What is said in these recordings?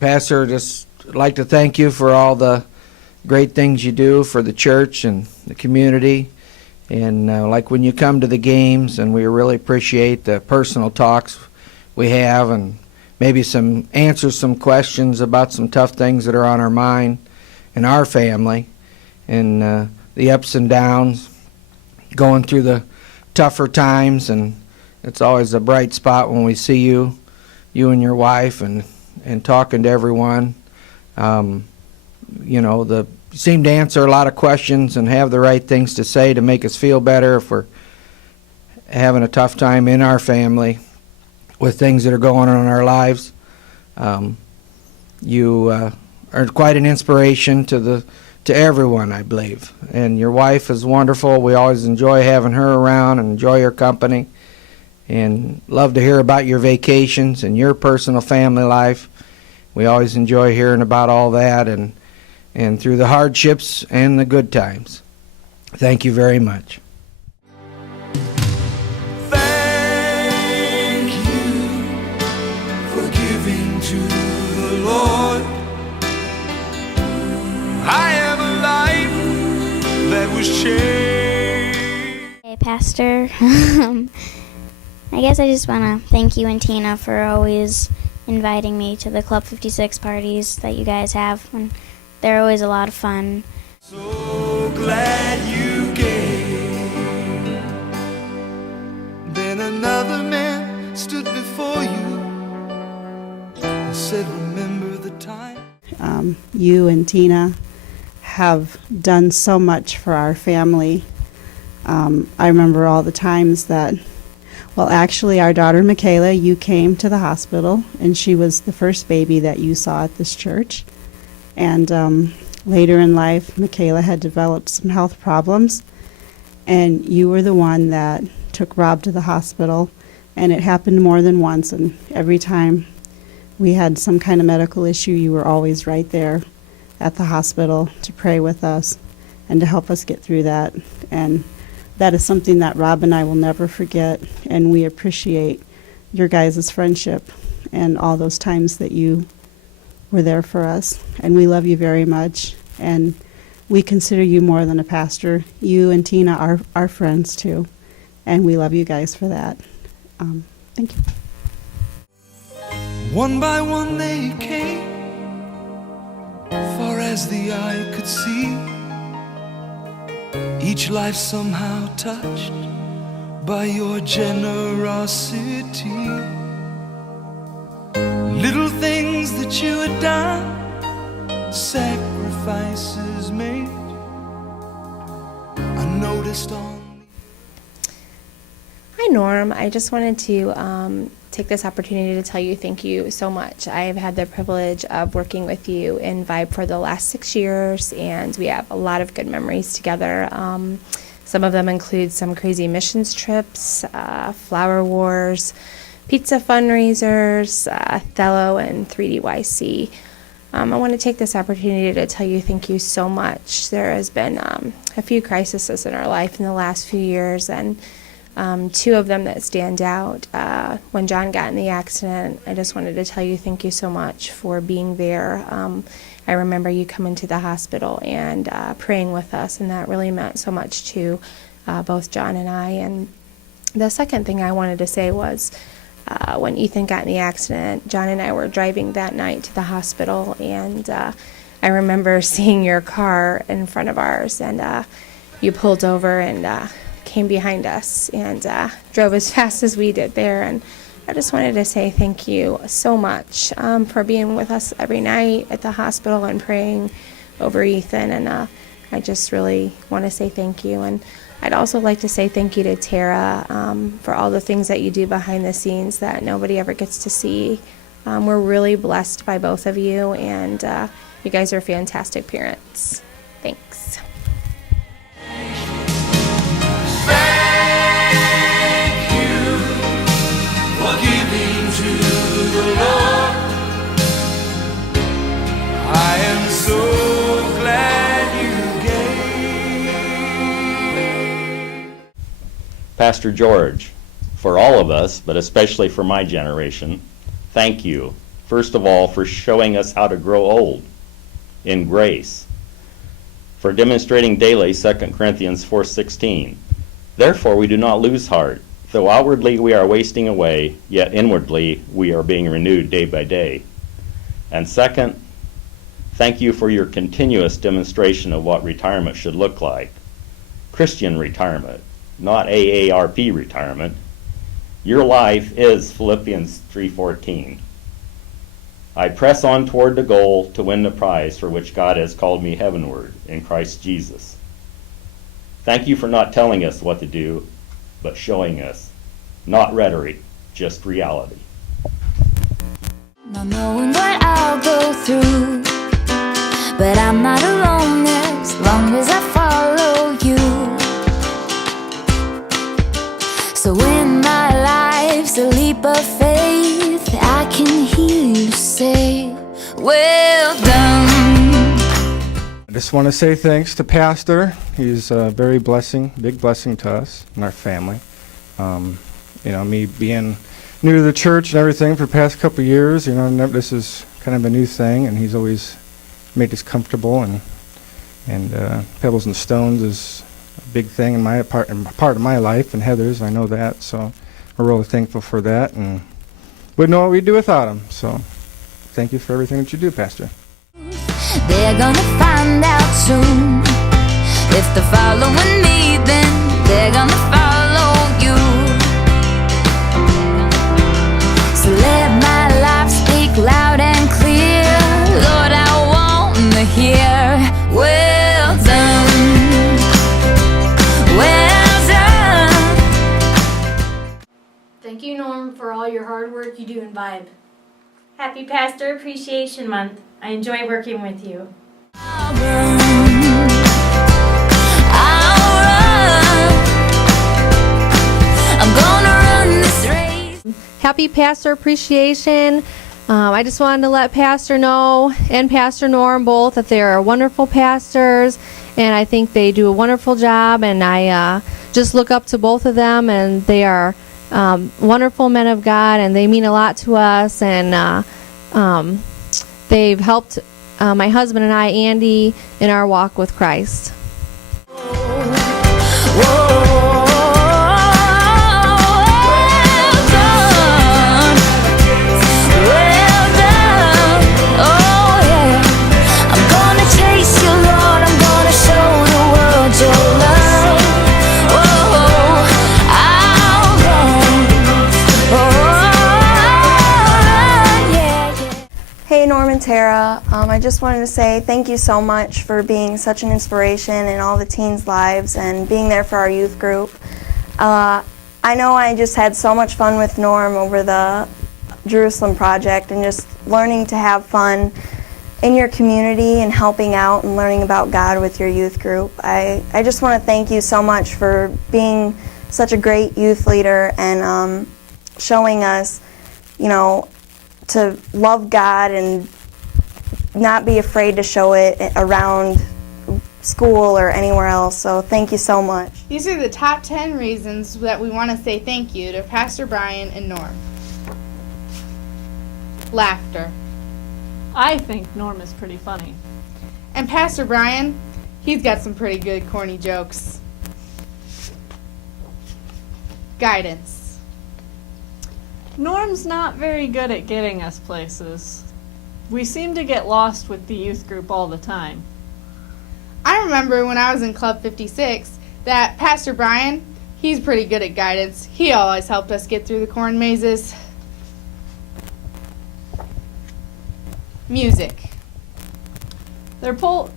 Pastor, just like to thank you for all the great things you do for the church and the community. And like when you come to the games, and we really appreciate the personal talks we have, and maybe answer some questions about some tough things that are on our mind in our family, and the ups and downs, going through the tougher times. And it's always a bright spot when we see you and your wife, and talking to everyone. You seem to answer a lot of questions and have the right things to say to make us feel better if we're having a tough time in our family with things that are going on in our lives. You are quite an inspiration to everyone, I believe. And your wife is wonderful. We always enjoy having her around and enjoy her company, and love to hear about your vacations and your personal family life. We always enjoy hearing about all that, and through the hardships and the good times. Thank you very much. Thank you for giving to the Lord. I have a life that was changed. Hey, Pastor. I guess I just want to thank you and Tina for always inviting me to the Club 56 parties that you guys have. And they're always a lot of fun. So glad you came. Then another man stood before you and said, remember the time. You and Tina have done so much for our family. I remember all the times that, well, actually, our daughter Michaela, you came to the hospital, and she was the first baby that you saw at this church. And later in life, Michaela had developed some health problems, and you were the one that took Rob to the hospital, and it happened more than once, and every time we had some kind of medical issue, you were always right there at the hospital to pray with us and to help us get through that. And that is something that Rob and I will never forget, and we appreciate your guys' friendship and all those times that you were there for us. And we love you very much, and we consider you more than a pastor. You and Tina are our friends too, and we love you guys for that. Thank you. One by one they came, far as the eye could see. Each life somehow touched by your generosity. Little things that you had done, sacrifices made, I noticed on. Hi Norm, I just wanted to take this opportunity to tell you thank you so much. I've had the privilege of working with you in Vibe for the last 6 years, and we have a lot of good memories together. Some of them include some crazy missions trips, flower wars, pizza fundraisers, Othello, and 3DYC. I want to take this opportunity to tell you thank you so much. There has been a few crises in our life in the last few years, and two of them that stand out. When John got in the accident, I just wanted to tell you thank you so much for being there. I remember you coming to the hospital and praying with us, and that really meant so much to both John and I. And the second thing I wanted to say was when Ethan got in the accident, John and I were driving that night to the hospital, and I remember seeing your car in front of ours, and you pulled over and came behind us and drove as fast as we did there. And I just wanted to say thank you so much for being with us every night at the hospital and praying over Ethan. And I just really want to say thank you. And I'd also like to say thank you to Tara for all the things that you do behind the scenes that nobody ever gets to see. We're really blessed by both of you, and you guys are fantastic parents. Thanks. I am so glad you gave. Pastor George, for all of us, but especially for my generation, thank you first of all, for showing us how to grow old in grace, for demonstrating daily 2 Corinthians 4:16. Therefore we do not lose heart. Though outwardly we are wasting away, yet inwardly we are being renewed day by day. And second, thank you for your continuous demonstration of what retirement should look like. Christian retirement, not AARP retirement. Your life is Philippians 3:14. I press on toward the goal to win the prize for which God has called me heavenward in Christ Jesus. Thank you for not telling us what to do, but showing us. Not rhetoric, just reality. Not knowing what I'll go through, but I'm not alone as long as I follow you. So when my life's a leap of faith, I can hear you say, well done. I just want to say thanks to Pastor. He's a very big blessing to us and our family. Me being new to the church and everything for the past couple of years, this is kind of a new thing, and he's always made us comfortable. And Pebbles and Stones is a big thing in my part of my life, and Heather's. I know that, so we're really thankful for that, and wouldn't know what we'd do without him. So thank you for everything that you do, Pastor. They're gonna find out soon. If they're following me, then they're gonna follow you. So let my life speak loud and clear. Lord, I wanna hear, well done, well done. Thank you, Norm, for all your hard work you do in Vibe. Happy Pastor Appreciation Month. I enjoy working with you. I'll run, I'll run. I'm gonna run this race. Happy Pastor Appreciation. I just wanted to let Pastor know and Pastor Norm both that they are wonderful pastors, and I think they do a wonderful job, and I just look up to both of them, and they are wonderful men of God, and they mean a lot to us, and they've helped my husband and I, Andy, in our walk with Christ. Hey, Norm and Tara. I just wanted to say thank you so much for being such an inspiration in all the teens' lives and being there for our youth group. I know I just had so much fun with Norm over the Jerusalem Project and just learning to have fun in your community and helping out and learning about God with your youth group. I just want to thank you so much for being such a great youth leader and showing us, to love God and not be afraid to show it around school or anywhere else. So thank you so much. These are the top 10 reasons that we want to say thank you to Pastor Brian and Norm. Laughter. I think Norm is pretty funny. And Pastor Brian, he's got some pretty good corny jokes. Guidance. Norm's not very good at getting us places. We seem to get lost with the youth group all the time. I remember when I was in Club 56 that Pastor Brian, he's pretty good at guidance. He always helped us get through the corn mazes. Music. They're both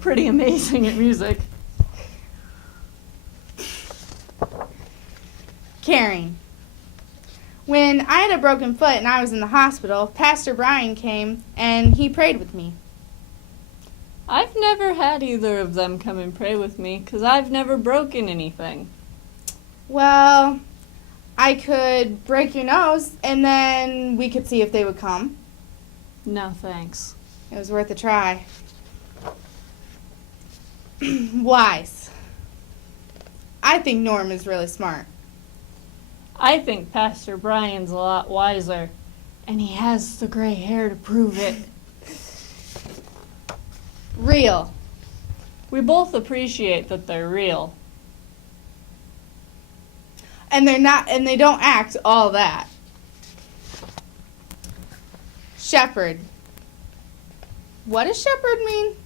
pretty amazing at music. Caring. When I had a broken foot and I was in the hospital, Pastor Brian came and he prayed with me. I've never had either of them come and pray with me because I've never broken anything. Well, I could break your nose and then we could see if they would come. No, thanks. It was worth a try. Wise. I think Norm is really smart. I think Pastor Brian's a lot wiser, And he has the gray hair to prove it. Real. We both appreciate that they're real. And they're not, and they don't act all that. Shepherd. What does shepherd mean?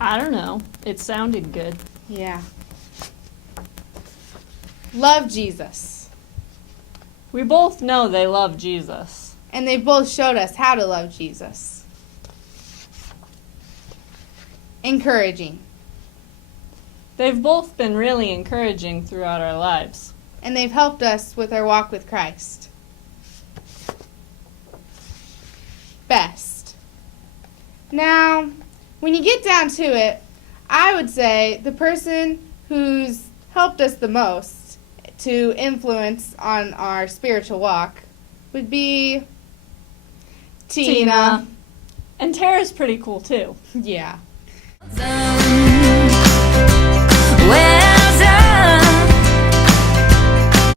I don't know. It sounded good. Yeah. Love Jesus. We both know they love Jesus. And they both showed us how to love Jesus. Encouraging. They've both been really encouraging throughout our lives. And they've helped us with our walk with Christ. Best. Now, when you get down to it, I would say the person who's helped us the most to influence on our spiritual walk would be Tina. And Tara's pretty cool too. Yeah. Done.